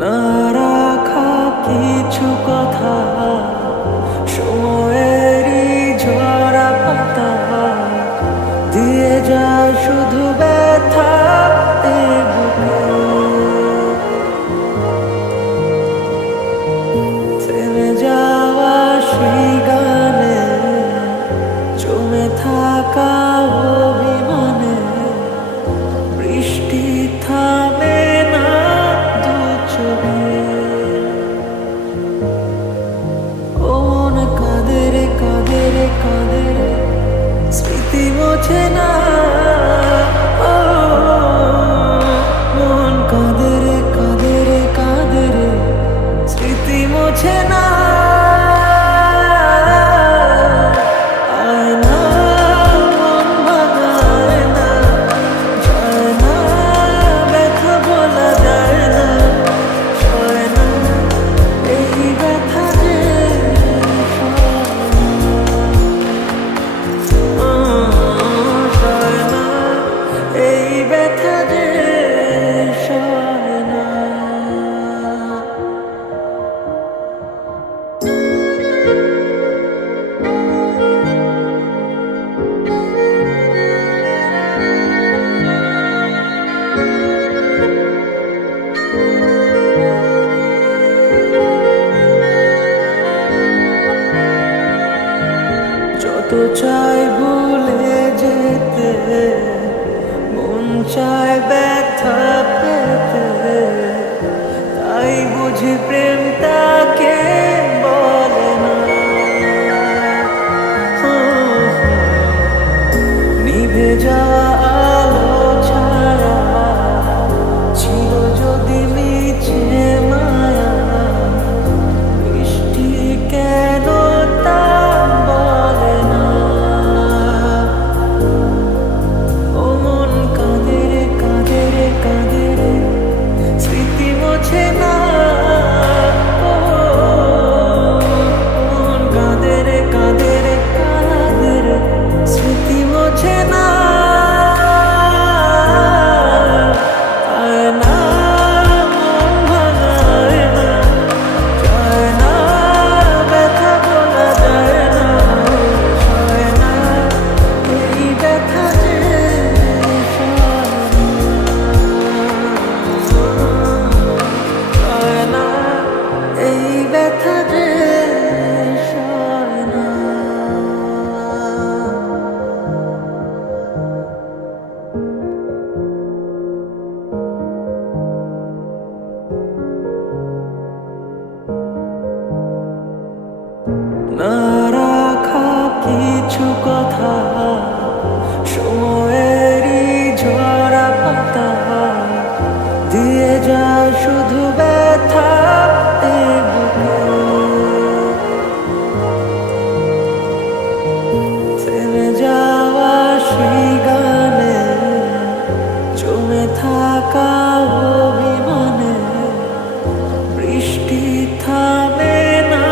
না রাখা কিছু কথা সময়েরই ঝরা পাতা দিয়ে যায় শুধু ব্যথা এ বুকে। থেমে যাওয়া সেই গানে জমে থাকা অভিমানে বৃষ্টি থামে না দু চোখে। ও মন কাঁদে রে কাঁদে রে কাঁদে রে স্মৃতি মোছে না। ও মন কাঁদে রে কাঁদে রে কাঁদে রে স্মৃতি মোছে না। যত চাই ভুলে যেতে মন চায় ব্যথা পেতে, তাই বুঝি প্রেম তাকে বলে না। নিভে যাওয়া আলো ছায়া ছিল যদি মিছে মায়া, বৃষ্টি কেন তা বলে না। ও মন কাঁদে রে কাঁদে রে কাঁদে রে স্মৃতি মোছে না। ও মন কাঁদে রে কাঁদে রে কাঁদে রে স্মৃতি মোছে না। না রাখা কিছু কথা সময়েরই ঝরা পাতা দিয়ে যায় শুধু ব্যথা এ বুকে। থেমে যাওয়া সেই গানে জমে থাকা অভিমানে বৃষ্টি থামে না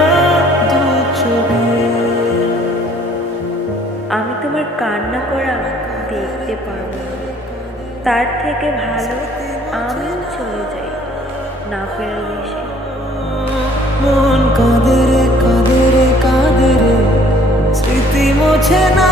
দু চোখে। আমি তোমার কান্না করা দেখতে পারবো না, তার থেকে ভালো আমিও চলে যাই না ফেরার দেশে। মন কাঁদে রে কাঁদে রে কাঁদে রে স্মৃতি মোছে না।